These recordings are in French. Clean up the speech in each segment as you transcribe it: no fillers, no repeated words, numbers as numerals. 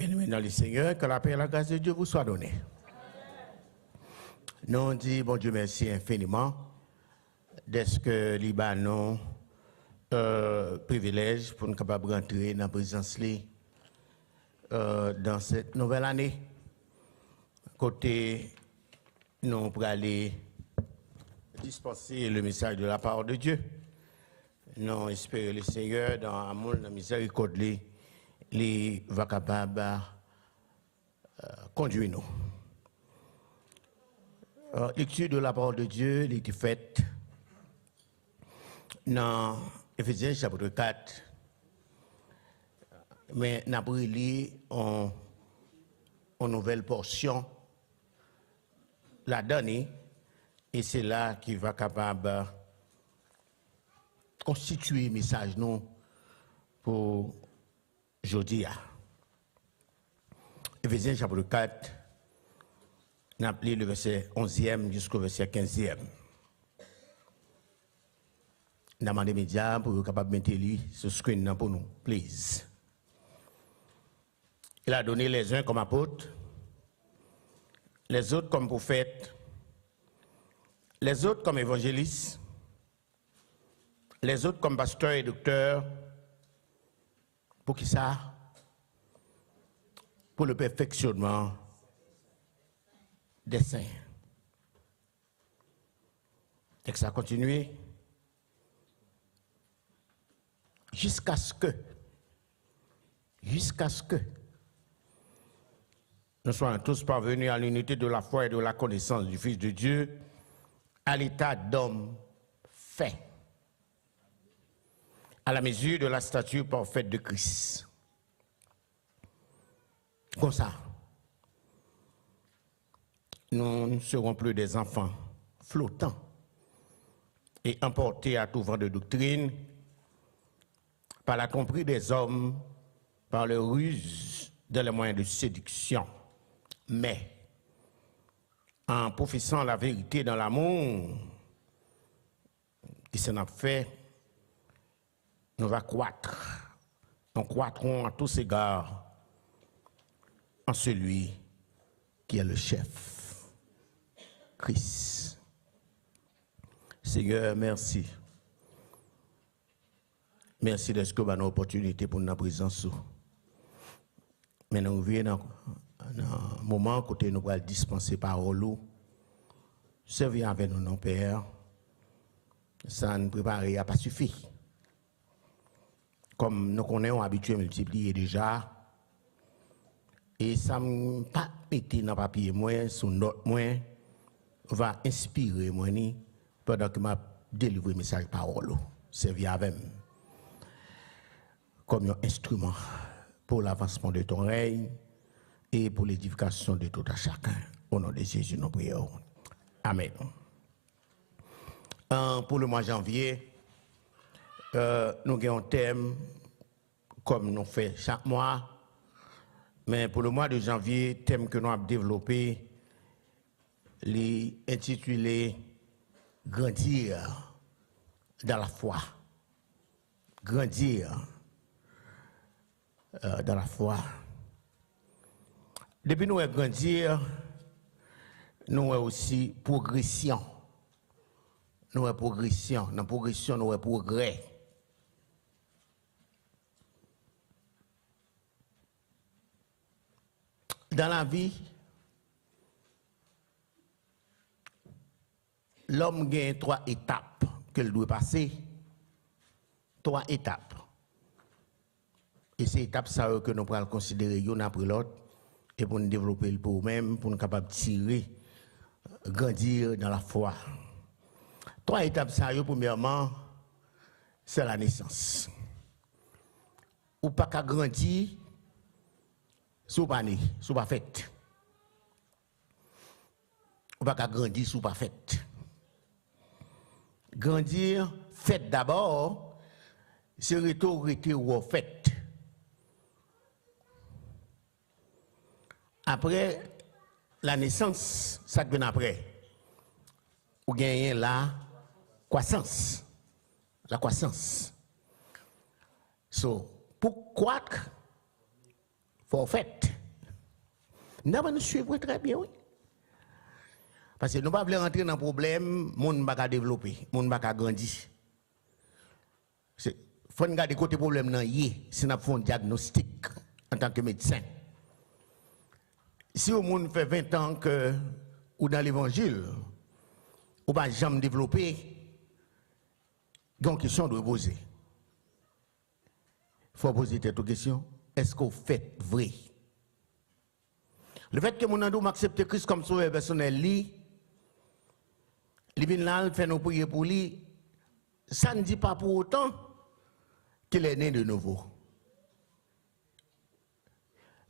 Bien-aimés dans le Seigneur, que la paix et la grâce de Dieu vous soient données. Nous disons, bon Dieu, merci infiniment d'être que Libanon privilège pour nous capables de rentrer dans la présence dans cette nouvelle année. Côté, nous pour aller dispenser le message de la parole de Dieu. Nous espérons le Seigneur dans l'amour, dans la miséricorde, les va capable de conduire nous. Lecture de la parole de Dieu, elle était faite dans Éphésiens chapitre 4. Mais nous avons lu en nouvelle portion la dernière, et c'est là qui va capable constituer le message nous pour aujourd'hui. Éphésiens chapitre 4, nous avons lu le verset 11e jusqu'au verset 15e. Nous avons demandé aux médias pour être capable de mettre ce screen pour nous, please. Il a donné les uns comme apôtres, les autres comme prophètes, les autres comme évangélistes, les autres comme pasteurs et docteurs. Pour qui ça? Pour le perfectionnement des saints. Et que ça continue jusqu'à ce que nous soyons tous parvenus à l'unité de la foi et de la connaissance du Fils de Dieu, à l'état d'homme fait, à la mesure de la stature parfaite de Christ. Comme ça, nous ne serons plus des enfants flottants et emportés à tout vent de doctrine par la tromperie des hommes, par le ruse de les moyens de séduction, mais en professant la vérité dans l'amour qui s'en a fait, nous va croître. Nous croîtrons à tous égards en celui qui est le chef, Christ. Seigneur, merci. Merci de ce que vous avez l'opportunité pour notre présence. Mais nous venons dans un moment où nous allons dispenser parole. Servir avec nous, non, Père. Ça nous préparer à pas suffire. Comme nous connaissons habitué à multiplier déjà. Et ça ne pas mettre dans le papier, moi, sur note, moi, va inspirer moi, pendant que je délivre le message parole. Servir avec moi. Comme un instrument pour l'avancement de ton règne et pour l'édification de tout à chacun. Au nom de Jésus, nous prions. Amen. Pour le mois de janvier, nous avons un thème comme nous faisons chaque mois. Mais pour le mois de janvier, le thème que nous avons développé, intitulé « Grandir dans la foi ». Grandir dans la foi. Depuis nous grandir, nous avons aussi progression. Nous avons progression. Dans la progression, nous avons progrès. Dans la vie, l'homme gagne 3 étapes qu'il doit passer. 3 étapes. Et ces étapes, ça que nous pourrons considérer une après l'autre et pour nous développer pour nous-mêmes, pour nous capables de tirer, grandir dans la foi. 3 étapes, ça premièrement, c'est la naissance. Ou pas qu'à grandir, sous pas né, sous pas fait. Ou pas qu'à grandir, sous pas fait. Grandir, fait d'abord, c'est retourner ou fait. Après la naissance, ça vient après. Ou gagner la croissance. La croissance. So, pour croître, faut fait. Nous suivons très bien, oui. Parce que nous ne pouvons pas rentrer dans le problème, nous ne pouvons pas développer, nous ne pouvons pas grandir. Il faut regarder côté problème, si nous faisons un diagnostic en tant que médecin. Si au monde fait 20 ans que ou dans l'évangile, ou pas jamais développé, il y a une question de poser. Il faut poser cette question. Est-ce qu'on fait vrai? Le fait que mon ando m'accepte Christ comme sauveur personnel, il vient là, il fait nous prier pour lui, ça ne dit pas pour autant qu'il est né de nouveau.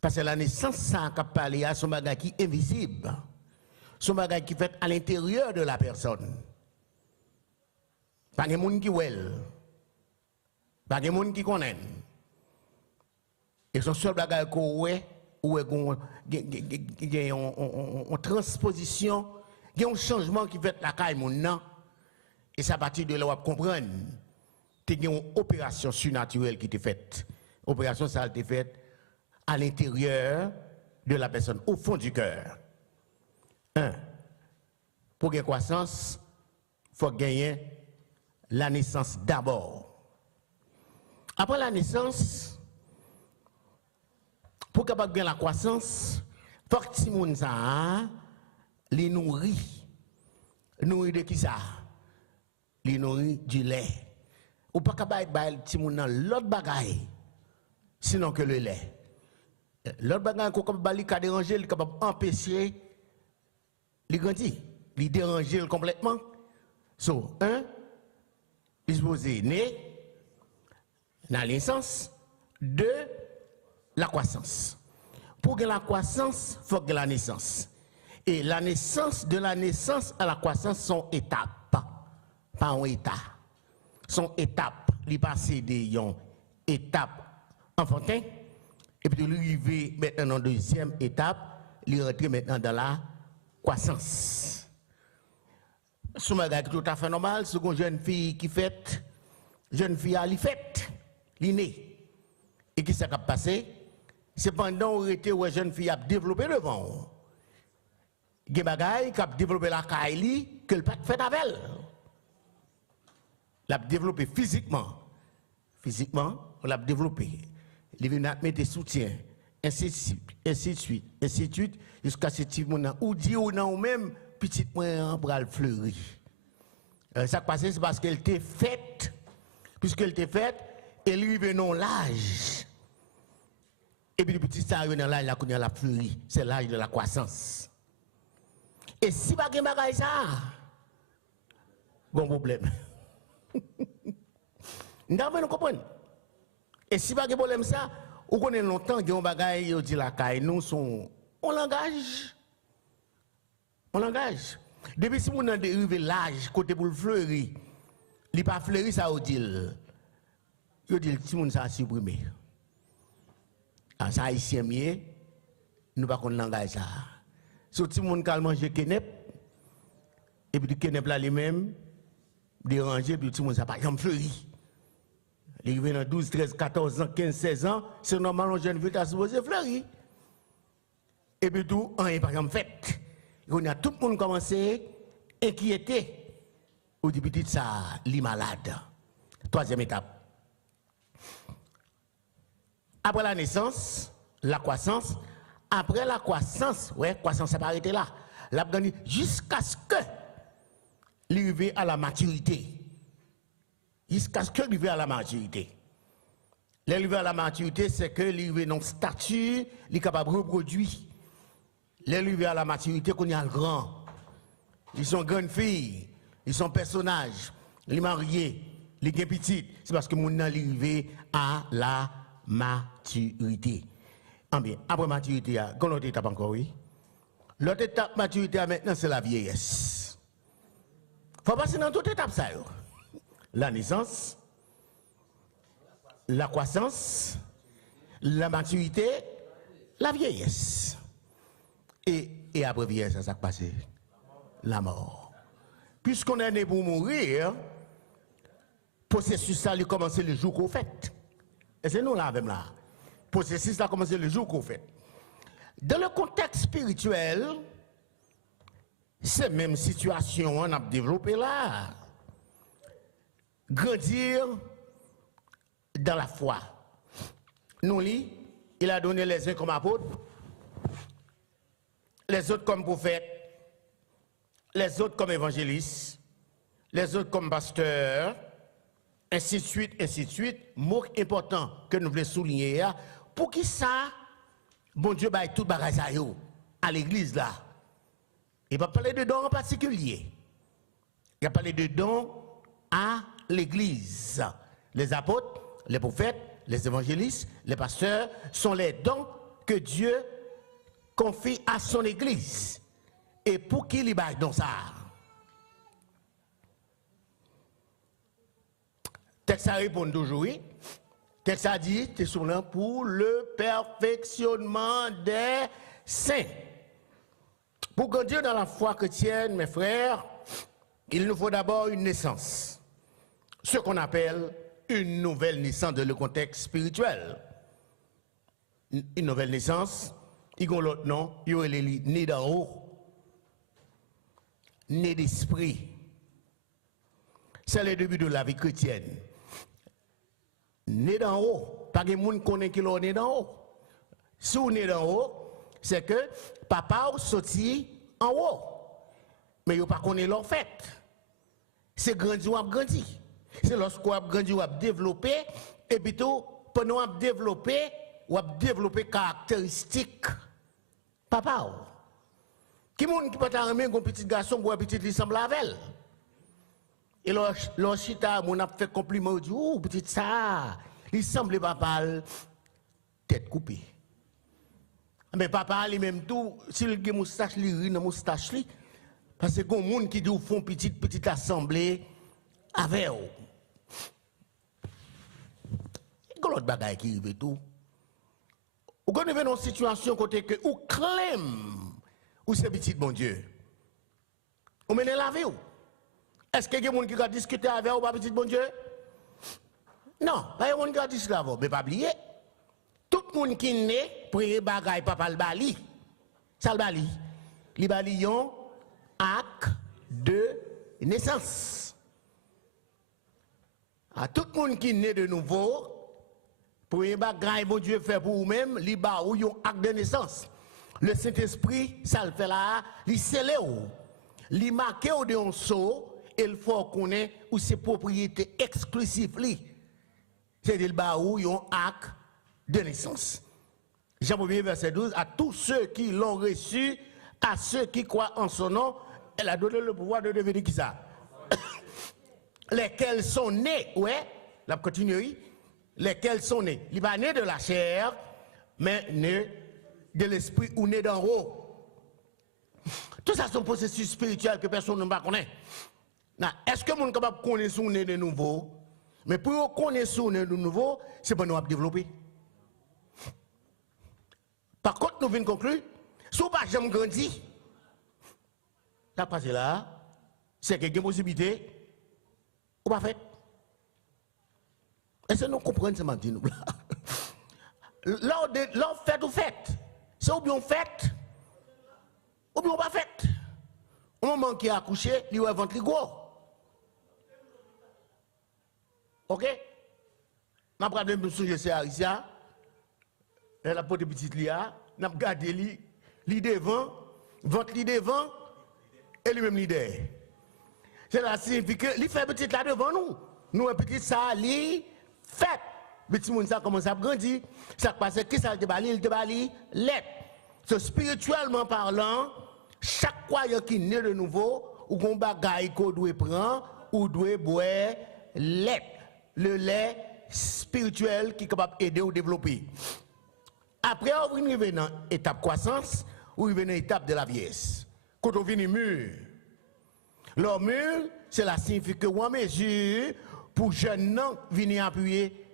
Parce que la naissance, ça a parlé à son bagage qui est invisible. Son bagage qui fait à l'intérieur de la personne. Pas de monde qui voit, pas de monde qui connaît. Et son seul bagage qu'on voit, ou il y a une transposition, il y a un changement qui fait la caille mon nom. Et c'est à partir de là on comprendre qu'il y a une opération surnaturelle qui est faite. Opération ça a été faite à l'intérieur de la personne, au fond du cœur. Pour gagner croissance, il faut gagner la naissance d'abord. Après la naissance, pour capable gagner la croissance, il faut que si moun ça les nourrit. Nourrit de qui ça? Les nourrit du lait. Ou pas capable bailler ti moun nan l'autre bagaille sinon que le lait. L'autre bagaille qu'on capable bali ka déranger, il capable empêcher les grandir, les déranger complètement. So, il se pose né dans la naissance, 2 la croissance. Pour que la croissance, il faut que la naissance. Et la naissance, de la naissance à la croissance sont étapes, pas un état. Sont étapes. Il passe des étapes enfantin, et puis il arrive maintenant en deuxième étape, il rentre maintenant dans la croissance. Si vous avez tout à fait normal, c'est une jeune fille qui fait, jeune fille elle fait, elle née. Et qui s'est passé? C'est pendant où la jeune fille a développé devant. Il y a des choses qui ont développé la caille que le pas fait avec elle. Elle a développé physiquement. Physiquement, on l'a développé. Il vient mettre des soutiens, ainsi de suite, jusqu'à ce que moment où dit ou non, ou même petit moyen pour le fleurir. Ça qui passe, c'est parce qu'elle était faite, puisqu'elle était faite, elle arrive dans l'âge. Et puis le petit ça arrive dans l'âge, là, la fleurie, c'est l'âge de la croissance. Et si pas de bagage ça, bon problème. Nous comprenons. Et si pas de problème ça, on connaît longtemps que on bagage on dit la caille nous sont on langage. On langage. Depuis si on a dérivé l'âge côté pour le fleurir, il pas fleuri ça on dit si on ça supprimé. Ah ça haïtien mieux nous pas qu'on langage ça. Si tout le monde a mangé kenep et puis le kenep là lui-même dérangé puis tout le monde ça pas jamais fleuri. Il arrive dans 12, 13, 14 ans, 15, 16 ans, c'est normal, un jeune vieux a supposé fleurir. Et puis tout, on n'est pas comme fait. On a tout le monde commencé à inquiéter. Au début de ça, il malade. Troisième étape. Après la naissance, la croissance. Après la croissance, croissance, ça va arrêter là. L'Afghanistan, jusqu'à ce que l'arrivée à la maturité. Jusqu'à ce qu'il arrive à la maturité. L'arrivée à la maturité, c'est que l'arrivée dans statut, il est capable de reproduire. L'arrivée à la maturité, qu'on y a le grand. Ils sont grandes filles, ils sont personnages, les mariés, les gains petits. C'est parce que mon arrivé à la maturité. Bien, après maturité, il y a une autre étape encore, oui. L'autre étape maturité maintenant, c'est la vieillesse. Il faut passer dans toute étape ça. La naissance, la croissance, la maturité, la vieillesse. Et après vieillesse, ça s'est passé. La mort. Puisqu'on est né pour mourir, le processus ça a commencé le jour qu'on fait. Et c'est nous là même là. processus a commencé le jour qu'on fait. Dans le contexte spirituel, c'est même situation on a développé là. Grandir dans la foi. Nous, il a donné les uns comme apôtres, les autres comme prophètes, les autres comme évangélistes, les autres comme pasteurs, ainsi de suite, ainsi de suite. Mot important que nous voulons souligner, pour qui ça, bon Dieu, baille tout bagage à l'église là. Il va parler de dons en particulier. Il va parler de dons à l'église. Les apôtres, les prophètes, les évangélistes, les pasteurs sont les dons que Dieu confie à son église. Et pour qui il baille dans ça? Texte a répondu toujours oui. Texte a dit, tu es sur là pour le perfectionnement des saints. Pour grandir dans la foi chrétienne, mes frères, il nous faut d'abord une naissance. Ce qu'on appelle une nouvelle naissance dans le contexte spirituel. Une nouvelle naissance, il y a l'autre nom, il y a les nés d'en haut, nés d'esprit. C'est le début de la vie chrétienne. Né d'en haut, pas de monde connaît qui est né d'en haut. Si on est d'en haut, c'est que papa sorti en haut. Mais il pas connaît leur fait. C'est grandi ou grandi. C'est lorsqu'on a grandi ou a développé, et puis tout, pendant qu'on a développé caractéristiques papa. Qui monde qui peut t'arrimer un petit garçon ou un petit qui semble avec elle? Et leur chita, mon a fait compliment, dit, oh, petit ça, il semble papa, tête coupée. Mais papa, lui-même tout, s'il a une moustache, il rit dans moustache, parce que les gens qui font petite assemblée avec eux. Il y a l'autre bagaille qui arrive tout. Ou quand on est dans une situation côté que ou claim ou c'est petit bon Dieu. On mène la vie ou? Est-ce qu'il y a des gens qui ont discuté avec ou pas petit bon Dieu? Non, pas de gens qui ont discuté avec. Mais pas oublier. Tout le monde qui est né, pour y bagaille papa le bali. Ça le bali. Le bali yon acte de naissance. À tout le monde qui est né de nouveau, pour y bagaille bon Dieu fait pour vous-même, li ba ou yon acte de naissance. Le Saint-Esprit, ça le fait là, li scellé ou. Li marqué ou de un saut. Il faut connaître où ses propriétés exclusives. C'est-à-dire le baou, un acte de naissance. Jean 1 verset 12, à tous ceux qui l'ont reçu, à ceux qui croient en son nom, elle a donné le pouvoir de devenir qui ça? Lesquels sont nés, ouais, la continue, lesquels sont nés. Il n'est pas né de la chair, mais né de l'esprit ou né d'en haut. Tout ça, c'est un processus spirituel que personne ne connaît. Est-ce que mon capable de connaître son nez de nouveau? Mais pour connaître son nez de nouveau, c'est pour nous développer. Par contre, nous venons conclure, si vous n'avez pas jamais grandi, ça passe là, c'est qu'il y a une possibilité, ou pas fait. Est-ce que nous comprenons ce que je dis? Là, on fait ou fait. C'est ou bien fait, ou bien on pas fait. Au moment qui a accouché, il a ventre gros. Ok? Je vais prendre un sujet, c'est Aricia. Elle a porté petite lia. Je vais garder li devant, ventre li devant, et lui-même li derrière. Cela signifie que il fait petite là devant nous. Nous, un petit ça, li fait. Petit monde ça commence à grandir. Ça passe, qui ça te bali? Il te bali l'être. Spirituellement parlant, chaque croyant qui naît de nouveau, ou qu'on bagaille qu'on doit prendre, ou doit boire lait. Le lait spirituel qui est capable d'aider ou développer. Après, on arrive dans l'étape croissance, ou on arrive dans l'étape de la vieillesse. Quand on vient mûr, le mûr, cela signifie que on mesure pour jeune non venir appuyer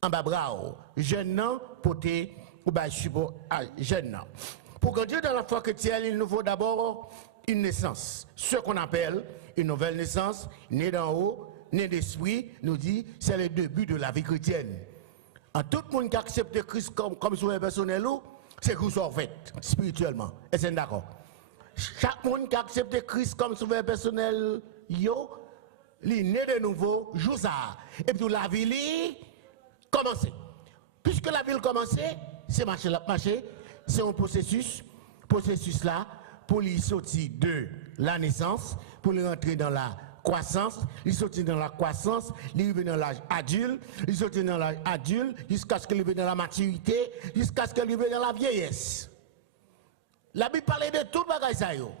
en bas bras. Jeune non porter ou bas support à jeune non. Pour grandir dans la foi chrétienne, il nous faut d'abord une naissance. Ce qu'on appelle une nouvelle naissance, née d'en haut, né d'esprit, nous dit, c'est le début de la vie chrétienne. En tout le monde qui accepte Christ comme sauveur personnel, c'est que vous en fait, spirituellement. Est-ce que d'accord? Chaque monde qui accepte Christ comme sauveur personnel, yo, il né de nouveau, joue ça. Et puis la vie, commence. Puisque la vie commence, c'est marcher, c'est un processus. Processus là, pour lui sortir de la naissance, pour lui rentrer dans la croissance, il sortit dans la croissance, il arrive dans l'âge adulte, il sortit dans l'âge adulte, jusqu'à ce qu'il arrive dans la maturité, jusqu'à ce qu'il arrive dans la vieillesse. La Bible parle de tout bagage ça yo.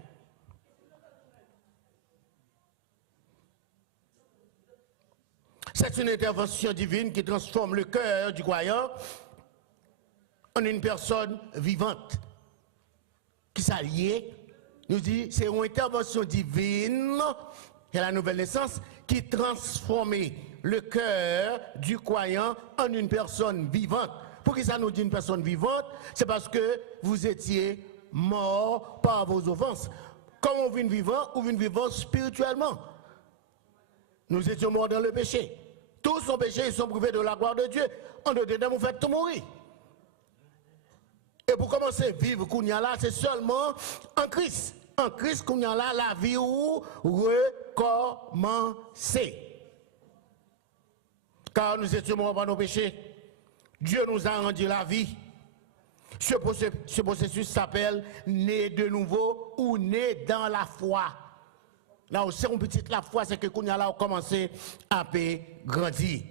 C'est une intervention divine qui transforme le cœur du croyant en une personne vivante qui s'allie. Nous dit c'est une intervention divine et la nouvelle naissance qui transforme le cœur du croyant en une personne vivante. Pour qui ça nous dit une personne vivante? C'est parce que vous étiez mort par vos offenses. Comme on vit vivant spirituellement. Nous étions morts dans le péché. Tous sont péchés, ils sont privés de la gloire de Dieu. En dedans, vous faites tout mourir. Et pour commencer à vivre Kounia là, c'est seulement en Christ. En Christ, Kounia là, la vie ou recommencer. Car nous étions morts par nos péchés. Dieu nous a rendu la vie. Ce processus s'appelle né de nouveau ou né dans la foi. Là où c'est une petite la foi, c'est que Kounia là a commencé à grandir.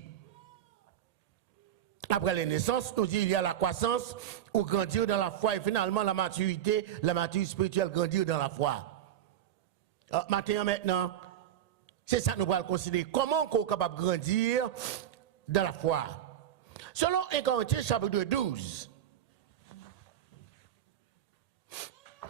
Après la naissance, nous dit il y a la croissance ou grandir dans la foi et finalement la maturité spirituelle, grandir dans la foi. Maintenant, c'est ça que nous allons considérer. Comment on est capable de grandir dans la foi? Selon 1 Corinthiens chapitre 12,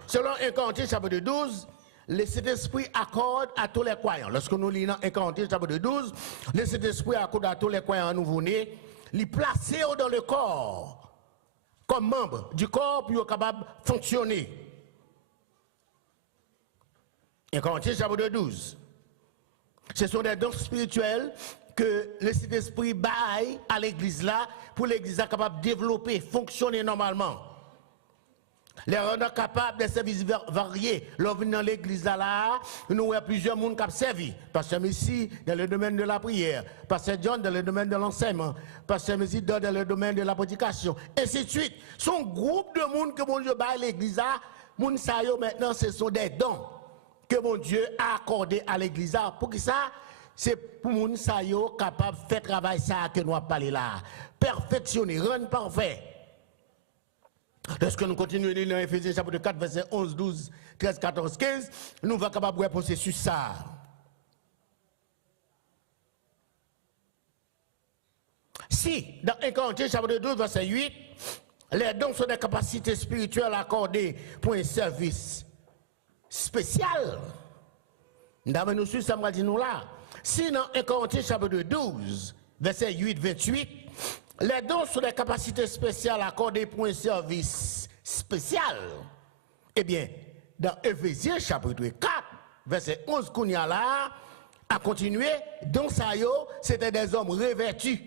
selon 1 Corinthiens chapitre 12, le Saint-Esprit accorde à tous les croyants. Lorsque nous lisons 1 Corinthiens chapitre 12, le Saint-Esprit accorde à tous les croyants nouveau-nés, les placer dans le corps, comme membre du corps, pour être capable de fonctionner. 1 Corinthiens chapitre 12. Ce sont des dons spirituels que le Saint-Esprit baille à l'église là, pour l'église capable de développer, fonctionner normalement. Les rendre capables de services variés. Lorsque dans l'église là, nous avons plusieurs monde qui ont servi. Pasteur Messi dans le domaine de la prière, Pasteur John dans le domaine de l'enseignement, Pasteur Messi dans le domaine de la prédication, ainsi de suite. Son groupe de monde que mon Dieu bat à l'église là, moun sa yo maintenant ce sont des dons que mon Dieu a accordés à l'église là. Pour qui ça? C'est pour moun sa yo capable de faire travail ça que nous avons parlé là. Perfectionner, rendre parfait. Lorsque nous continuons dans Éphésiens chapitre 4, verset 11, 12, 13, 14, 15, nous sommes capables de processus ça. Si, dans 1 Corinthiens chapitre 12, verset 8, les dons sont des capacités spirituelles accordées pour un service spécial. Nous suivons ça, me dit nous là. Si dans 1 Corinthiens chapitre 12, verset 8, 28, les dons sont des capacités spéciales accordées pour un service spécial. Eh bien, dans Éphésiens chapitre 4, verset 11, Kounia là, a continué, dons ça yo, c'était des hommes revêtus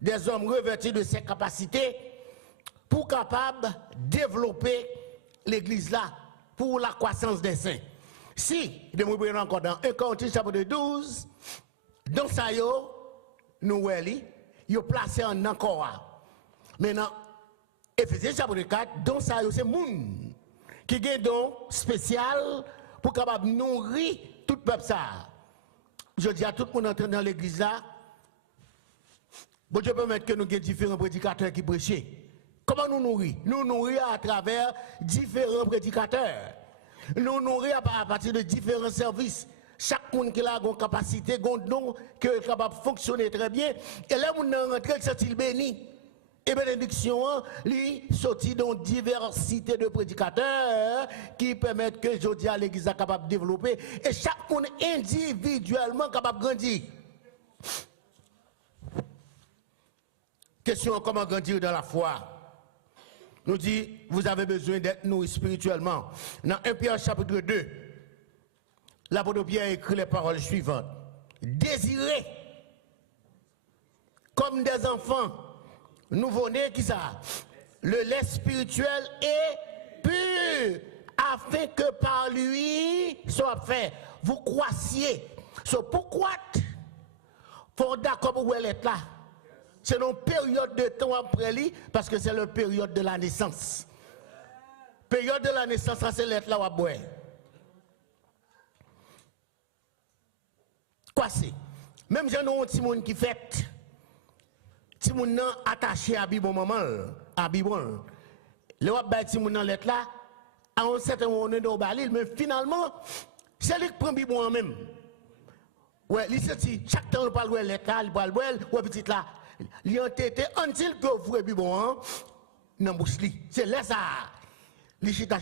de ces capacités pour capables de développer l'église là, pour la croissance des saints. Si, de vous prendre encore dans 1 Corinthiens chapitre 12, dons ça yo, nous voyons, ils ont placé en encore. Maintenant, Éphésiens chapitre 4, donc ça, c'est moun qui a un don spécial pour capable nourrir tout le peuple ça. Je dis à tout le monde entrant dans l'église là, bon Dieu permet que nous ayons différents prédicateurs qui prêchent. Comment nous nourrir? Nous nourrir à travers différents prédicateurs. Nous nourrir à partir de différents services. Chaque monde qui a une capacité, un don, qui est capable de fonctionner très bien. Et là, on est rentré, c'est-il béni. Et bénédiction, lui, sorti dans diversité de prédicateurs qui permettent que je dis à l'église capable de développer. Et chaque monde individuellement capable de grandir. Question comment grandir dans la foi. Nous dit, vous avez besoin d'être nourris spirituellement. Dans 1 Pierre chapitre 2, l'apôtre Pierre écrit les paroles suivantes. Désirez, comme des enfants, Nouveau-né, qui ça? Le lait spirituel est pur, afin que par lui soit fait. Vous croissiez. Pourquoi? Faut d'accord pour elle être là. C'est une période de temps après lui, parce que c'est la période de la naissance. Période de la naissance, c'est l'être là où boire. Quoi c'est? Même si nous avons un petit monde qui fait, petit monde attaché à Bibon maman, à Bibon. Le wap bay petit monde dans l'être là, à un certain moment on est au balil, mais finalement, c'est lui qui prend Bibon en même. Ouais, il dit chaque temps on parle de l'être là, il parle de petit là. Il a été until que vous Bibon dans bouche li. C'est là ça. Li chita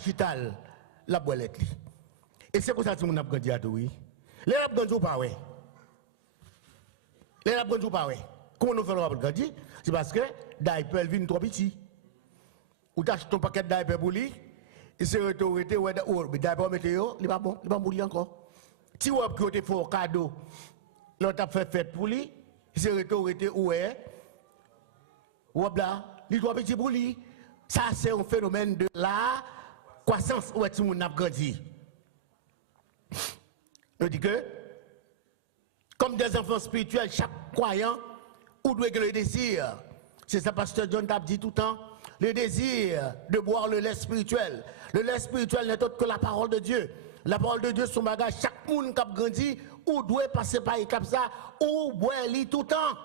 la boilette li. Et c'est comme ça que mon a grandi à tout oui. Les a grandi ou pas ouais. Les a grandi ou pas ouais. Comment nous faisons grandir? C'est parce que diaper vient trop petit. Ou t'achètes ton paquet de diaper pour lui, il s'est retourné ouais diaper météo, il pas bon, il pas bon encore. Si vous avez côté fort cadeau, l'autre a fait fête pour lui, il s'est retourné ouais. Ou là, il doit petit pour lui. Ça, c'est un phénomène de la croissance où tout le monde a grandi. Je dis que, comme des enfants spirituels, chaque croyant, ou doit le désir. C'est ça, Pasteur John t'a dit tout le temps. Le désir de boire le lait spirituel. Le lait spirituel n'est autre que la parole de Dieu. La parole de Dieu, son bagage, chaque monde qui a grandi, ou doit passer par étape ça, ou boire tout le temps.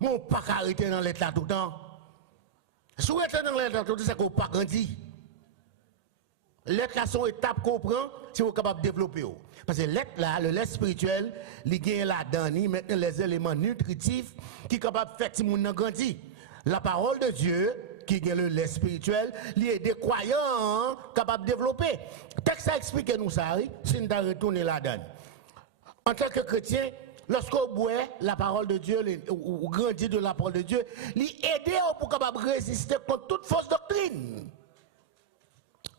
Mon pas arrêter dans l'état tout le temps. Si vous êtes dans l'état tout le temps, c'est qu'on pas grandi. L'être là, son étape qu'on prend, si vous êtes capable de développer. Parce que l'être là, le lait spirituel, il gagne là-dedans, maintenant les éléments nutritifs qui sont capables de faire que les gens grandissent. La parole de Dieu, qui gagne le lait spirituel, il est des croyants capables de développer. Texte a expliqué nous ça, si nous avons retourné là-dedans. En tant que chrétien, lorsqu'on boit la parole de Dieu, ou grandit de la parole de Dieu, il aide pour capable résister contre toute fausse doctrine.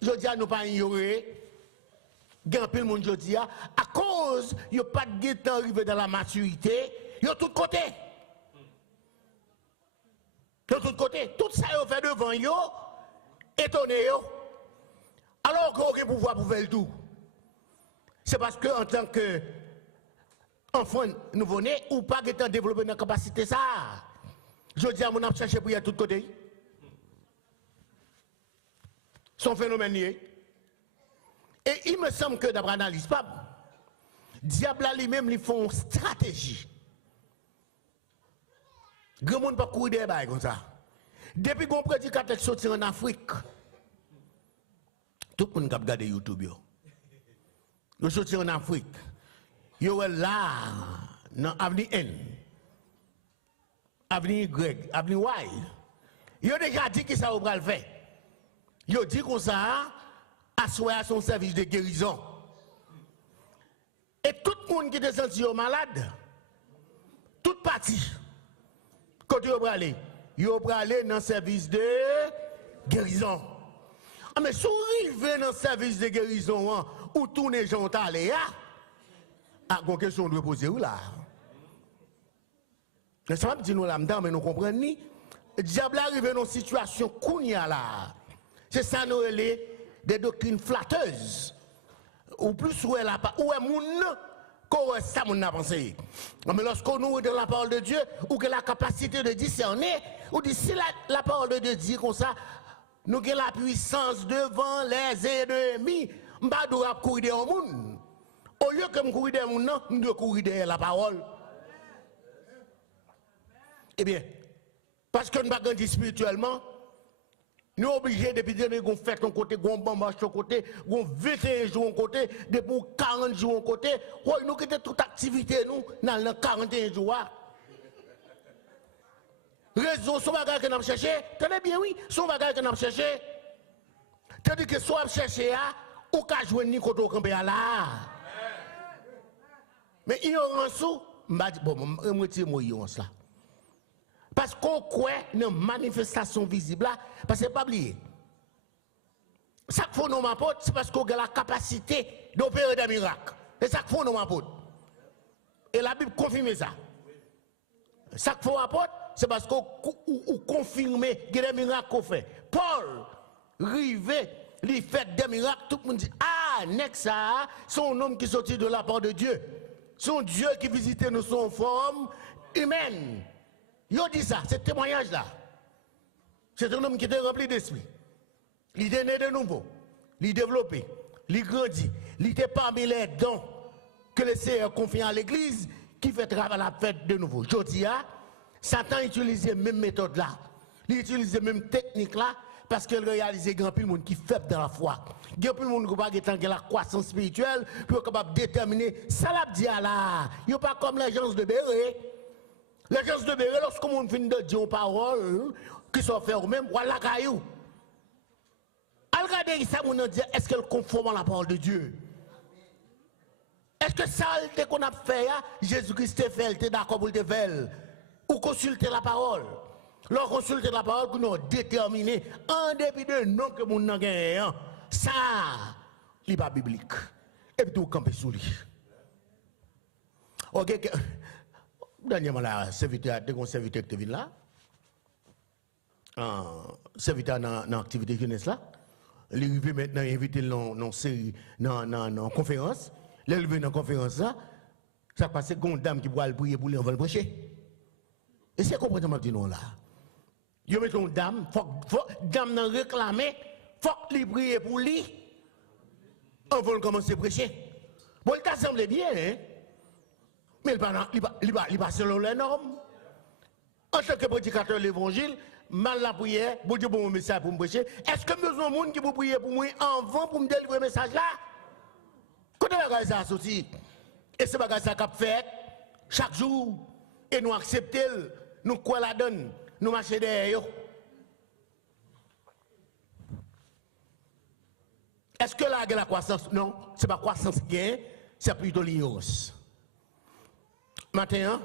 Je dis à nous pas ignorer. Grand pile monde je dis à cause il n'y a pas de temps arrivé dans la maturité, il y a tout côté. De tout côté, tout ça yo fait devant yo, étonné yo. Alors qu'on a pouvoir pour faire le tout. C'est parce que en tant que enfant nouveau-né ou pas de temps développer une capacité ça. Je dis à mon âme chercher pour y aller de tout côté. Son phénomène lié. Et il me semble que d'après l'analyse, diable lui-même, ils font une stratégie. Grand monde pas courir des bails comme ça. Depuis qu'on prédicateur sorti en Afrique, tout le monde a regardé YouTube. Ils sont sortis en Afrique. Ils sont là, dans l'avenue N, avenue Y, avenue Y. Ils ont déjà dit que ça va le faire. Ils ont dit qu'on ça. Assoyer à son service de guérison. Et tout le monde qui est senti malade, toute partie, quand il va aller dans le service de guérison. Ah, mais si vous arrivez dans le service de guérison, où tous les gens sont allés, une question de poser où là? Ça va dire nous là-dedans, mais nous comprenons ni. Le diable arrive dans une situation kounia là. C'est ça nous les des doctrines flatteuses. Ou plus où est la où est moun qu'on ça moun a pensé. Mais lorsqu'on nous dans la parole de Dieu ou que la capacité de discerner ou dit si la parole de Dieu dit comme ça nous avons la puissance devant les ennemis, m'pa doit courir des moun. Au lieu que me courir des moun non, nous devons courir derrière la parole. Eh bien, parce que nous pas grandir spirituellement, nous sommes obligés depuis que nous fait un côté, nous avons un côté, nous avons 21 jours un côté, depuis 40 jours un côté, nous quittons toute activité nous dans les 41 jours. Raison, son bagage que nous avons cherché, tenez bien oui, son bagage que nous avons cherché. C'est-à-dire que soit cherché, ou qu'à jouer ni côté au campé là. Mais ignorance, bon, je retire mon ignorance là. Parce qu'on croit dans une manifestation visible là, parce que pas oublier. Ça qu'il faut nous m'apporter, c'est parce qu'on a la capacité d'opérer des miracles. C'est ça qu'il faut nous m'apporter. Et la Bible confirme ça. Ça qu'il faut apporter, c'est parce qu'on confirme que des miracles qu'on fait. Paul, rivé, il fait des miracles, tout le monde dit, ah, Nexa, c'est un homme qui sortit de la part de Dieu. C'est un Dieu qui visitait nous son forme humaine. Il dit ça, ce témoignage-là. C'est un homme qui était rempli d'esprit. Il était né de nouveau. Il est développé. Il grandit. Il était parmi les dons que le Seigneur confie à l'Église qui fait travailler la fête de nouveau. Je dis, Satan utilise la même méthode là. Il utilise la même technique là parce qu'il réalise grand peu de monde qui fait dans la foi. Grand peu de monde qui n'a pas la croissance spirituelle pour capable déterminer ça l'a dit là. Il n'est pas comme les gens de Béret. Les gens de Béret, lorsqu'on finit de dire une parole qui sont faites eux-mêmes, voilà caillou. Regardez ça, on dit, est-ce qu'elle conforme à la parole de Dieu? Est-ce que ça qu'on a fait, Jésus-Christ fait, il était d'accord pour le faire? Ou consulter la parole? Leur consulter la parole que nous avons déterminé, en dépit de non que nous avons gagné, ça, n'est pas biblique. Et puis tout camper sous lui. Ok, dernièrement, là, serviteur, dès qu'on serviteur qui vient là, serviteur dans l'activité jeunesse là, il arrive maintenant à inviter dans série, dans conférence. Il arrive dans la conférence là, ça passe que une dame qui va prier pour lui, on va le prêcher. Et c'est complètement dit non là. Il met une dame, faut dame n'a réclamé, faut qu'il prie pour lui. On va commencer à prêcher. Bon, il t'a semblé bien, hein? Mais il va selon les normes. En tant que prédicateur de l'évangile, mal la prière, bon Dieu, bon message pour me prêcher. Est-ce que besoin de monde qui vous prier pour moi avant pour me délivrer le message là? Quand on regarde ça sorti, et c'est pas ça qu'a fait chaque jour, et nous accepter, nous quoi la donne, nous marcher derrière. Est-ce que là, il y a la croissance? Non, ce n'est pas croissance qui est, c'est plutôt l'ignorance. Maintenant,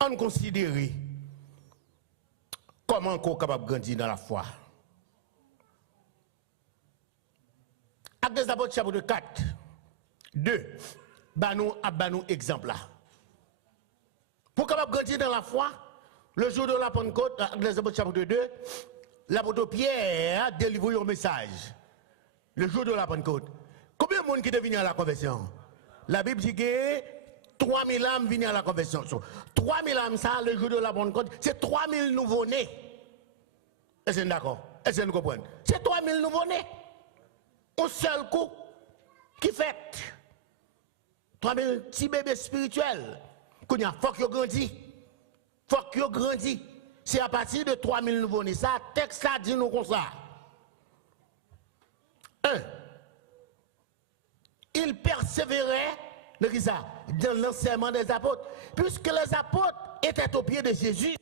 on considère comment on est capable de grandir dans la foi. Actes des Apôtres, chapitre 4, 2, nous exemple là. Pour capable de grandir dans la foi, le jour de la Pentecôte, Actes des Apôtres, chapitre 2, l'apôtre Pierre délivre un message. Le jour de la Pentecôte. Combien de monde qui est venu à la conversion? La Bible dit que 3000 âmes viennent à la conversion. 3000 âmes, ça, le jour de la Pentecôte, c'est 3000 nouveau-nés. Est-ce que vous d'accord? Est-ce que vous comprenez? C'est 3000 nouveau-nés. Un seul coup qui fait 3000 petits bébés spirituels. Il faut qu'ils grandissent. Il faut qu'ils grandissent. C'est à partir de 3000 nouveau-nés. Ça, texte ça dit nous comme ça. 1. Il persévérait dans l'enseignement des apôtres. Puisque les apôtres étaient au pied de Jésus,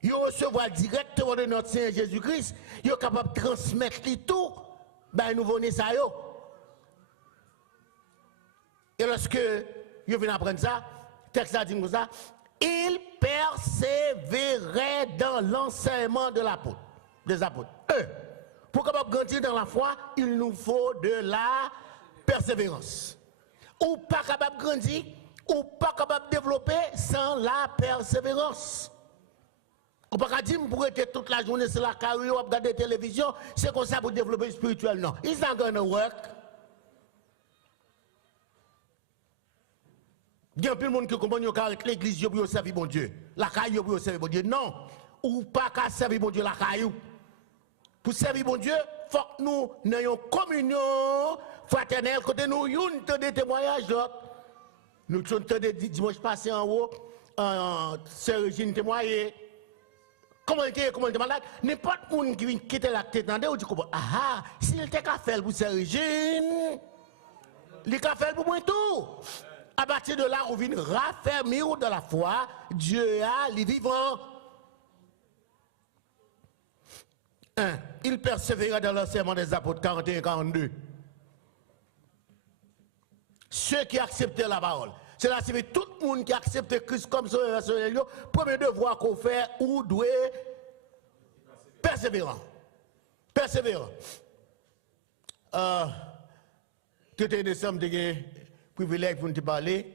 ils recevaient directement de notre Seigneur Jésus-Christ, ils sont capables de transmettre tout, ben nouveau-né ça. Et lorsque ils viennent apprendre ça, le texte a dit comme ça, il persévérait dans l'enseignement de l'apôtre, des apôtres. Pour capable grandir dans la foi, il nous faut de la persévérance. Ou pas capable de grandir, ou pas capable de développer sans la persévérance. Ou pas dire pour être toute la journée sur la carrière, ou regarder la télévision, c'est comme ça pour développer spirituel. Non, it's not gonna work. Il y a plein de monde qui comprend que l'église pour servir bon Dieu. La carrière pour servir bon Dieu. Non, ou pas qu'à servir bon Dieu la carrière. Pour servir bon Dieu, il faut que nous ayons une communion fraternelle, côté nous, une des témoignages d'autres. Nous sommes dimanche passé en haut, Sœur Régine témoigné. Comment il était malade? N'importe qui vient quitter la tête dans le dit, ah, s'il était qu'à faire pour Sœur Régine, il a fait pour moi tout. À partir de là, on vient raffermir dans la foi, Dieu a les vivants. 1. Il persévéra dans l'enseignement des apôtres 41 et 42. Ceux qui acceptaient la parole. C'est là, c'est tout le monde qui accepte Christ comme son personnel. Premier devoir qu'on fait, ou doit persévérant. Persévérant. Tout est décembre, de privilège pour nous parler.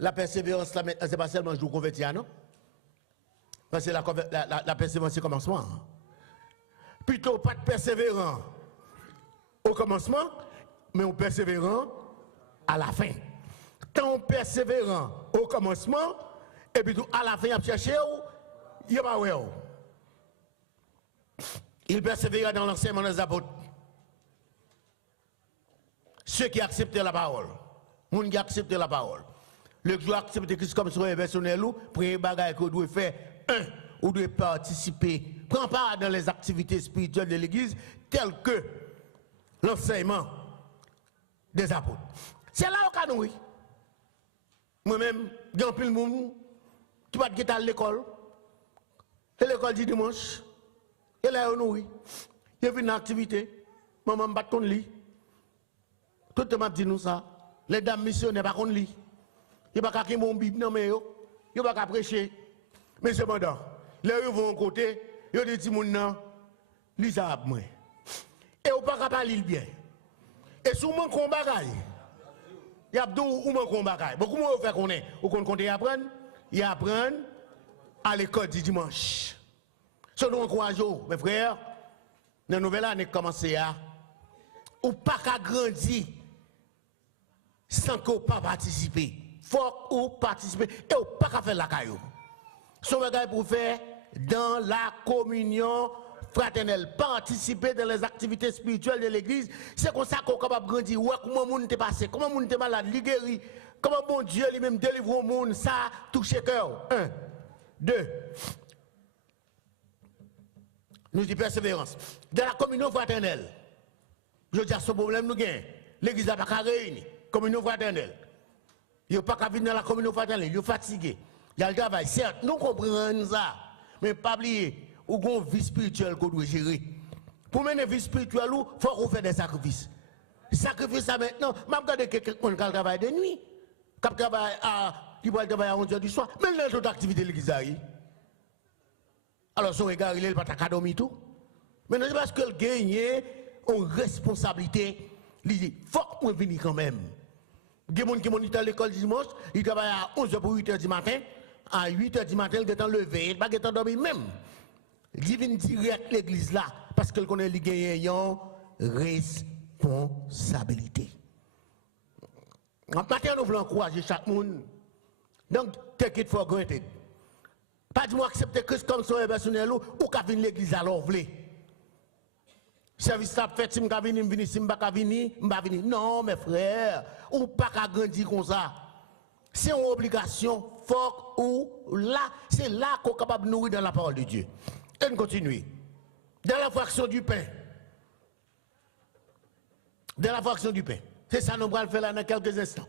La persévérance, ce n'est pas seulement jour converti, non? Parce que la persévérance, c'est le commencement. Plutôt pas de persévérant au commencement, mais on persévérant à la fin. Tant on persévérant au commencement, et puis à la fin, il a cherché, il n'y a pas de. Il persévéra dans l'enseignement des apôtres. Ceux qui acceptent la parole. Les gens qui acceptent la parole. Le jour accepter Christ comme son personnel, premier bagage que vous devez faire, vous devez participer, prendre part dans les activités spirituelles de l'Église, telles que l'enseignement des apôtres. C'est là où nous, oui. Moi-même, il y a plus de monde qui va aller à l'école. Et l'école du dimanche. Et là, nous, oui. Il y a une activité. Maman ne bat pas lit. Tout le monde dit nous ça. Les dames missionnaires ne bat pas lit. Il n'y a pas qu'à mon Bible, non, mais il n'y a pas qu'à prêcher. Mais cependant, les gens vont côté, ils disent que non, lis ça moi. Et on ne peut pas parler bien. Et si on manque un bagage, il y a deux ou manque un bagage. Bon, comment on fait qu'on est? On compte apprendre? Il apprend à l'école du dimanche. Ce nous encourageons, mes frères, dans la nouvelle année commencée à, ou pas qu'à grandir sans qu'on pas participer. Faut ou participer et ou pas qu'à faire la caillou. Son bagage pour faire dans la communion fraternelle, participer dans les activités spirituelles de l'église, c'est comme ça qu'on est capable de grandir. Ouais, comment moun t'est passé, comment moun t'est malade, li guéri, comment bon Dieu lui-même délivre au monde, ça touche le cœur. 1, 2. Nous disons persévérance. Dans la communion fraternelle, je dis à ce problème nous gagnons. L'église n'a pas qu'à réunir. Communion fraternelle. Il n'y a pas qu'à venir dans la communion fraternelle, il est fatigué. Il y a le travail. Certes, nous comprenons ça. Mais pas oublier, ou une vie spirituelle qu'on doit gérer. Pour mener une vie spirituelle, il faut qu'on fasse des sacrifices. Sacrifice ça maintenant, je regarde quelqu'un qui travaille de nuit, qui travaille à 11h du soir, mais les autres activités de l'église. Alors, son égard, il n'est pas à dormir tout. Mais c'est parce qu'il gagne une responsabilité. Il dit, il faut qu'on vienne quand même. Il y a des gens qui montent à l'école dimanche, ils travaillent à 11h pour 8h du matin. À 8h du matin, ils sont levés, ils ne sont pas dormir même. Il vient direct l'église là, parce qu'il connaît qu'il y a une responsabilité. En matin, nous voulons encourager chaque monde. Donc, take it for granted. Pas de moi accepter Christ comme son personnel ou qu'à venir l'église alors vle. Service ça fait si m'ka venir venir si m'pa venir, m'pa venir. Non mes frères, ou pas qu'à grandir comme ça. C'est une obligation faut ou là, c'est là qu'on est capable de nourrir dans la parole de Dieu. Et on continue. Dans la fraction du pain. Dans la fraction du pain. C'est ça nous allons faire là dans quelques instants.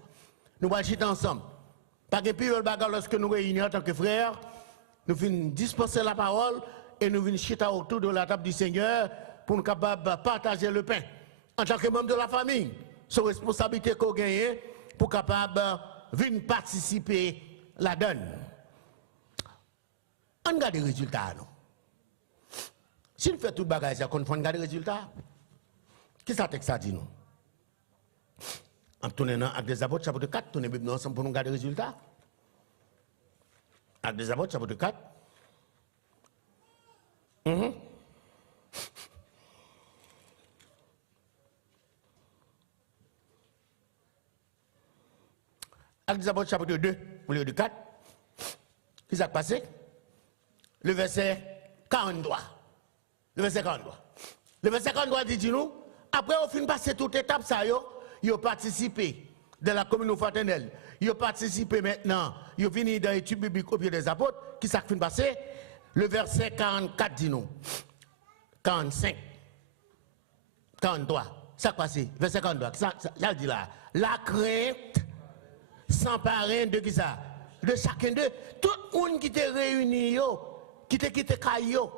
Nous allons chiter ensemble. Pas que plus le bagarre lorsque nous réunissons en tant que frères. Nous venons dispenser la parole et nous venons chiter autour de la table du Seigneur pour nous capables de partager le pain. En tant que membre de la famille, c'est une responsabilité qu'on gagne pour capable de venir participer la donne. On regarde les résultats. Si nous faisons tout le bagage, on regarde les résultats. Qu'est-ce que ça dit nous? En tournant avec des apôtres, chapitre 4, tournez Bible ensemble pour nous regarder les résultats. Actes des apôtres, chapitre 4. Actes des apôtres, chapitre 2, au lieu de 4. Qu'est-ce qui s'est passé? Le verset 43. Le verset 43. Le verset 43 dit nous, après on finit passer toute étape, ça, ils ont participé de la communion fraternelle. Ils ont participé maintenant, ils ont fini dans l'étude biblique au pied des apôtres. Qui s'est passé? Le verset 44 dit nous. 45. 43. Ça passé. Verset 43. Ça dit là. La crainte s'emparer de qui ça? De chacun d'eux. Tout le monde qui était réuni, qui était quitté Caillou,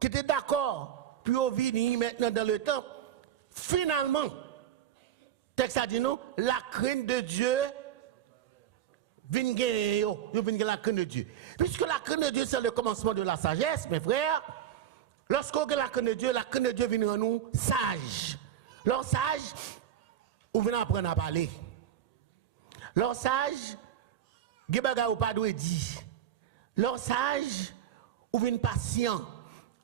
qui était d'accord, puis on venir maintenant dans le temps. Finalement, texte a dit nous, la crainte de Dieu vient gagner la crainte de Dieu. Puisque la crainte de Dieu, c'est le commencement de la sagesse, mes frères. Lorsqu'on a la crainte de Dieu vient rendre nous sages. Lors sage, on vient apprendre à parler. Lors sage, il n'y a pas de dire. Lors sage, ou vin patient.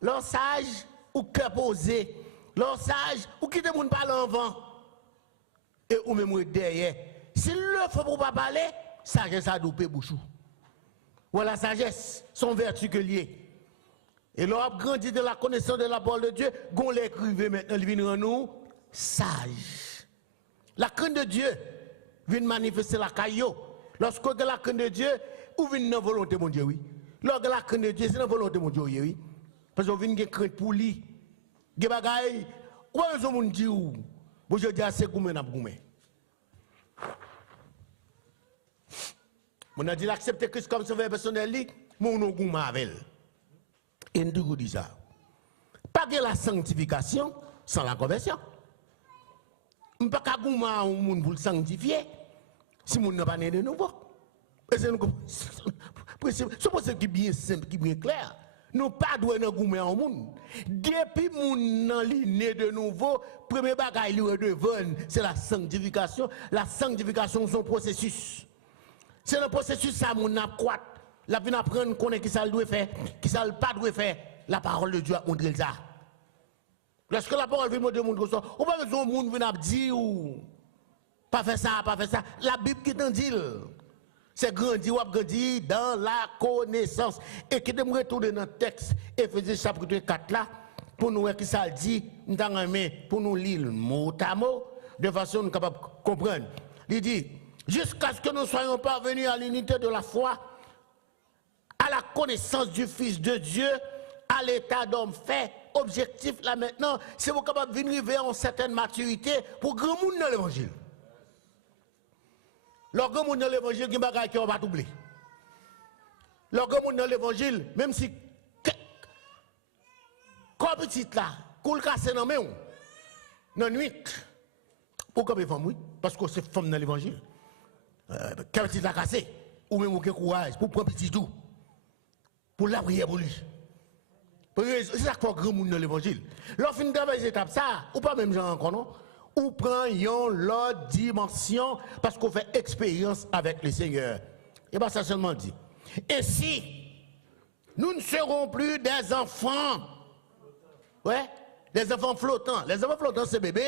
L'on sage ou cœur posé. L'on sage ou quitte moun parler en vent. Et ou même derrière. Si le faut pour pas parler, sagesse a doupé bouchou. Voilà sagesse, son vertu que lié. Et l'on a grandi de la connaissance de la parole de Dieu, gon l'écrivait maintenant, il vient en nous sage. La crainte de Dieu vient manifester la caillou. Lorsque la crainte de Dieu, ou vient dans la volonté de Dieu, oui. Lorsque la crainte de Dieu, c'est dans la volonté de Dieu, oui. Parce qu'on vient de crainte pour lui. Des bagailles, ou est-ce qu'on dit ou? Bon, je dis à c'est goumé, n'a goumé. On a dit l'accepter Christ comme sauveur personnel, mon nom goumé avec. Et nous dit ça. Pas de la sanctification sans la conversion. On ne peut pas goumé un monde pour le sanctifier si on n'a pas né de nouveau. C'est un principe qui est bien simple, qui est bien clair. Nous pas doué dans goumé en monde. Depuis moun nan li né de nouveau, premier bagay li redevant, c'est la sanctification. La sanctification c'est un processus. C'est le processus ça moun n'a croît. La vie apprendre connaît qui ça doit faire, qui ça pas doit faire. La parole de Dieu a montré ça. Lorsque la parole vient de montrer ça, ou pas besoin moun venir dire ou pas faire ça, pas faire ça. La Bible qui t'en dit. C'est grandir ou grandir dans la connaissance. Et qui me retourner dans le texte, Éphésiens chapitre 4 là, pour nous voir qui ça dit, pour nous lire mot à mot, de façon nous capable de comprendre. Il dit, jusqu'à ce que nous soyons parvenus à l'unité de la foi, à la connaissance du Fils de Dieu, à l'état d'homme fait, objectif là maintenant, c'est vous capable de venir vers une certaine maturité pour grand monde dans l'évangile. Lorsque nous dans l'évangile, il y a des choses qui ne vont pas oublier. Lorsque nous dans l'évangile, même si quand petit là, coule cassé dans la nuit, pourquoi les femmes, oui? Parce que c'est femme dans l'évangile. Quand petit là cassé, ou même aucun courage, pour prendre petit tout, pour la prière pour lui. C'est ça qu'il faut grand monde dans l'évangile. Lorsque nous travaillons ces étapes, ça, ou pas même gens encore, non? Ou prenions l'autre dimension parce qu'on fait expérience avec le Seigneur. Et bien ça seulement dit. Et si nous ne serons plus des enfants, ouais, des enfants flottants. Les enfants flottants, c'est bébé.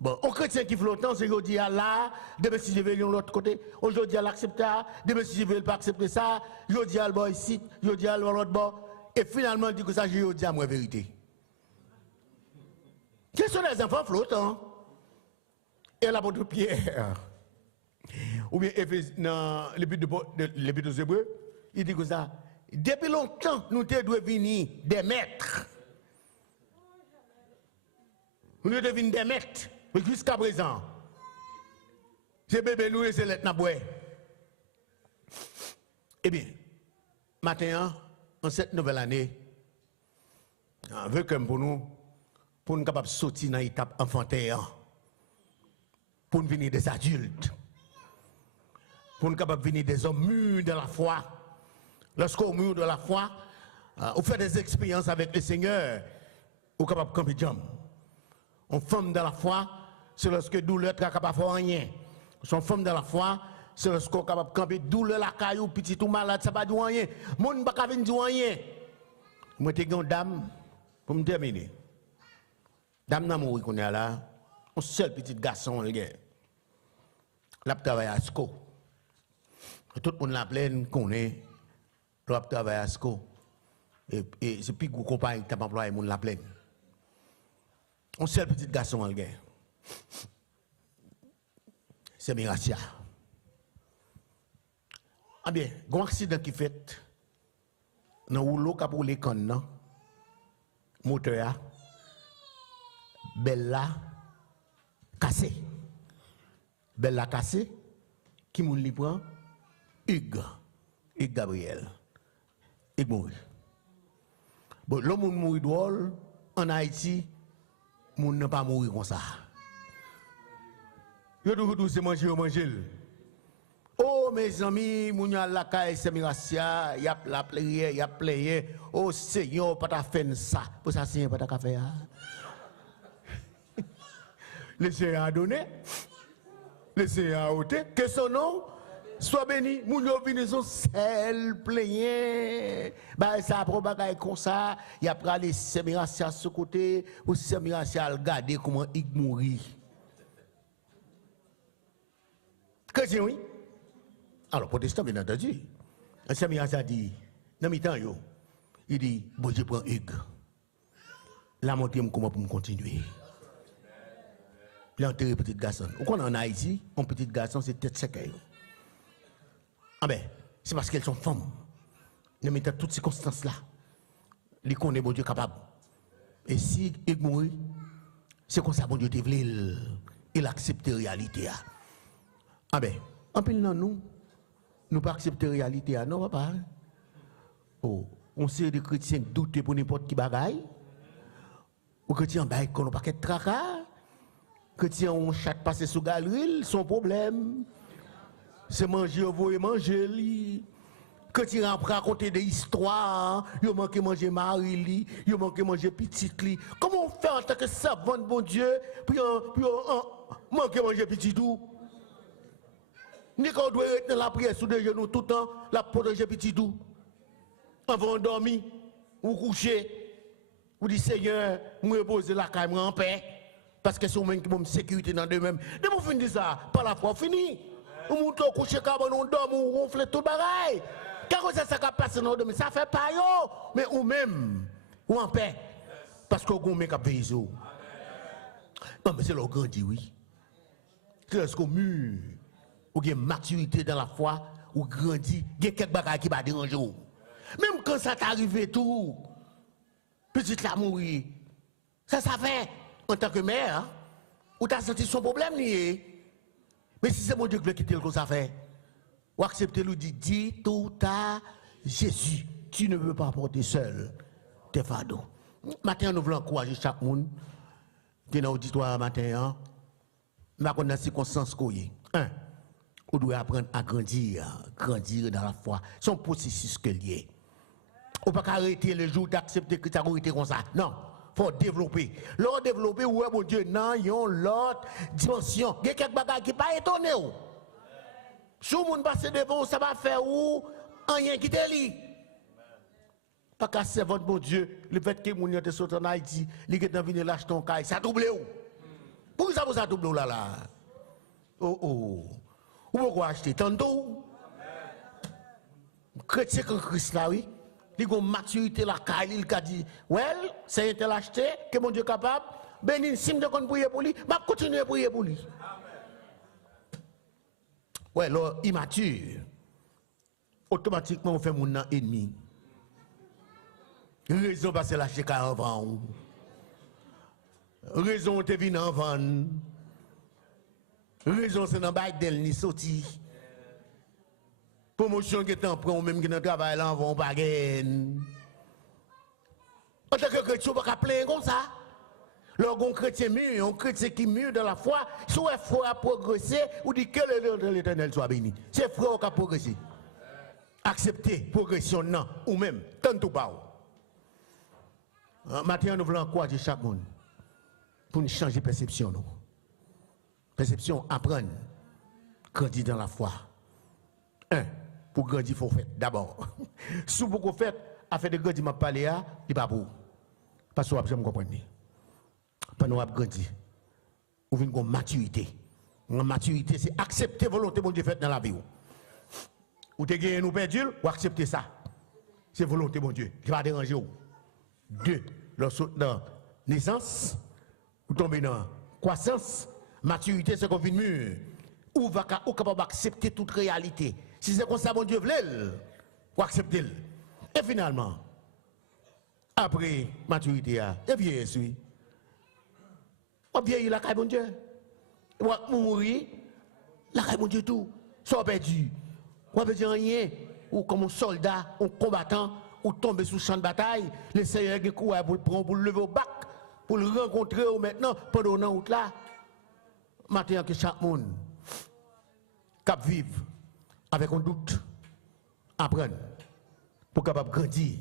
Bon, un chrétien qui flottant, c'est aujourd'hui à là, demain si je vais de l'autre côté, aujourd'hui à l'accepter, demain si je ne vais pas accepter ça, aujourd'hui à l'autre ici, aujourd'hui à l'autre bord, et finalement il dit que ça, je dis à moi vérité. Quels sont les enfants flottants? Et l'apôtre Pierre, ou bien dans l'Épître aux Hébreux, il dit que ça, depuis longtemps, nous devons devenir des maîtres. Nous devons devenir des maîtres. Mais jusqu'à présent, c'est bébé nous et c'est l'être boire. Eh bien, maintenant, en cette nouvelle année, on veut comme pour nous capables de sortir dans l'étape enfantine, pour nous venir des adultes, pour nous capables de venir des hommes mûrs de la foi. Lorsqu'on mûr de la foi, on fait des expériences avec le Seigneur, on est capable de camper jambes. On femme de la foi, c'est lorsque douleur est capable de faire rien. Son femme de la foi, c'est lorsqu'on est capable de camper douleur la caillou, petit ou malade, ça ne va pas dire rien. Mon ne va pas dire rien. Moi, j'ai une dame, pour me terminer. Dame n'a mouru qu'on est là, un seul petit garçon, le gars. Là, il travaille à SCO. Tout le monde l'appelle, connaît. Là, il travaille à SCO. Et c'est plus gros compagnie qui t'a employé, il l'appelle. Un seul petit garçon, le gars. C'est Miracia. Ah bien, il y a un accident qui fait dans le rouleau qui a pour les cannes, moteur, Bella cassé. Bella cassé, qui moun li prend? Hugues Gabriel. Il mourit. Bon, l'homme mourit drôle, en Haïti, moun n'a pas mourir comme ça. Yo tout c'est manger. Oh mes amis, moun a la caille c'est Miracia, y a la prière, y a prière. Oh Seigneur, pas ta faire ça. Pour ça Seigneur pas ta faire. Le Seigneur a donné, le Seigneur a ôté. Que son nom? Sois béni, moun yo vini son sel plein. Bah ça pro bagay comme ça, y a pralé Semirasi à ce côté ou Semirasi à regarder comment il mourit. Chrétien oui. Alors protestant bien entendu. Semirasi a dit dans mi-temps yo, il dit bon Dieu prend Hugues. La montée comment pour me continuer. L'enterrer petit garçon. Ou qu'on en Haïti, un petit garçon c'est tête sec. Ah ben, c'est parce qu'elles sont femmes. Nous mettons toutes ces circonstances-là. Les connaît bon Dieu capable. Et si il mourit, c'est comme ça bon Dieu te voulait, il accepte la réalité. Ah ben, en plus nous pas accepter la réalité. Non, papa. Oh, on sait des chrétiens douter pour n'importe qui bagaille. Ou chrétiens bail qu'on n'a pas de tracas. Chrétiens on chaque passer sous galerie, son problème. C'est manger, vous manger. Quand tu raconter des histoires, il manque manger Marie, il manque manger petite li. Comment on fait en tant que savant de bon Dieu, puis manquer manger petit tout? Ni qu'on doit être dans la prière sous les genoux tout le temps, la protéger petit tout. Avant de dormir, ou coucher, ou dire Seigneur, me reposer la caille en paix, parce que c'est au même qui me sécurité dans deux-mêmes. De vous finir ça, par la foi fini. Ou monte au coucher quand on dort, ou ronfle tout bagaille. Quand ça qui passe dans le ça fait pas yo, mais ou même, ou en paix. Parce que vous avez veillé. Non, mais c'est le grand dit oui. Est-ce qu'on mûr, ou avez maturité dans la foi, ou grandi, il y a quelques bagailles qui va déranger. Même quand ça t'arrive tout, petite la mourir, ça fait, en tant que mère, ou t'as senti son problème lié. Mais si c'est mon Dieu qui veut quitter le ça fait, ou accepter le dit, dis tout à Jésus, tu ne veux pas porter seul tes fardeaux. Maintenant, nous voulons encourager chaque monde qui est dans l'auditoire matin, mais dans les circonstances qu'on y est. On doit apprendre à grandir dans la foi. C'est un processus que lié. On ne peut pas arrêter le jour d'accepter que ça a été comme ça. Non. Il faut développer. L'on développer, ouais, mon Dieu, non, il y a l'autre dimension. Il y a quelques bagages qui ne sont pas étonnés. Si vous passez devant, ça va faire où? Rien qui te lit. Pas qu'à c'est votre bon Dieu, le fait que vous êtes sorti en Haïti, les gens viennent lâcher ton caille, ça double où? Pourquoi ça vous double là? Oh. Vous pouvez acheter tantôt? Chrétien que Christ là, oui. Il a une maturité la caille, il a dit, well, c'est un acheté, que mon Dieu est capable, béni, si je peux prier pour lui, je continue à prier pour lui. Ouais, alors, immature, automatiquement, on fait mon ennemi. Raison parce que l'acheter avant. Raison, tu viens en vendre. Raison, c'est dans le bail d'elle, ni sorti. Promotion qui est en prend, même qui dans le travail, là, on va pas gagner. En tant que chrétien, on va pas plaindre comme ça. Lorsqu'on chrétien mûr, un chrétien qui mûr dans la foi, soit foi à progresser, ou dit que l'Éternel soit béni. C'est foi qui a progressé. Accepter progression, non, ou même, tant tout bas. Maintenant, nous voulons encourager chaque monde pour nous changer de perception. Perception, apprendre, grandir dans la foi. Pour grandir, il faut faire d'abord. Si vous faites, à faire de grandir, je parle, il n'est pas pour. Parce que vous comprenez. Pendant que vous grandissez, vous avez une maturité. Une maturité, c'est accepter la volonté de Dieu faite dans la vie. Vous avez gagné, nous perdu, ou accepter ça. C'est volonté de Dieu. Qui va déranger. Deux, dans naissance, vous tombez dans croissance, maturité, c'est qu'on vit mûr. Ou capable d'accepter toute réalité. Si c'est comme ça, mon Dieu veut, ou accepter. Et finalement, après maturité, et bien sûr, on vieillit la caille, mon Dieu. On mourir, la caille, mon Dieu, tout. Soit perdu. On peut dire rien. Ou comme un soldat, un combattant, ou tomber sous le champ de bataille, le Seigneur qui court pour le prendre, pour le lever au bac, pour le rencontrer maintenant, pendant une route là. Maintenant que chaque monde cap vivre avec un doute, apprendre pour capable grandir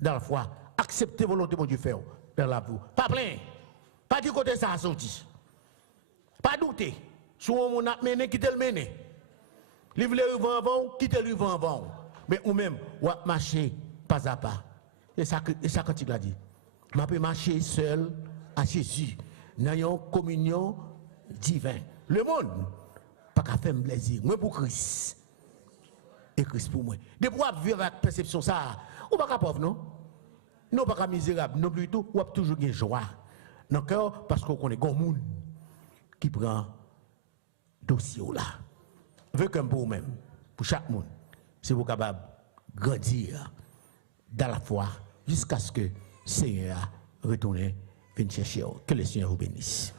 dans la foi, accepter la volonté de Dieu faire dans la vie. Pas plein, pas du côté ça a sorti. Pas douter, si on a mené, qui te le mené. Livre le ruban avant, quitte le ruban avant. Mais ou même, ou marcher pas à pas. Et ça quand il a dit. Je peux marcher seul à Jésus. Dans une communion divine. Le monde, pas qu'à faire plaisir. Moi pour Christ. Et Christ pour moi. De pouvoir vivre avec perception ça, ou pas qu'à pauvre, non? Non, pas qu'à misérable, non plutôt, ou toujours une joie. Dans le cœur, parce qu'on connaît un monde qui prend dossier là. Veut qu'un pour vous-même, pour chaque monde, c'est vous capable de grandir dans la foi jusqu'à ce que le Seigneur retourne, vienne chercher. Que le Seigneur vous bénisse.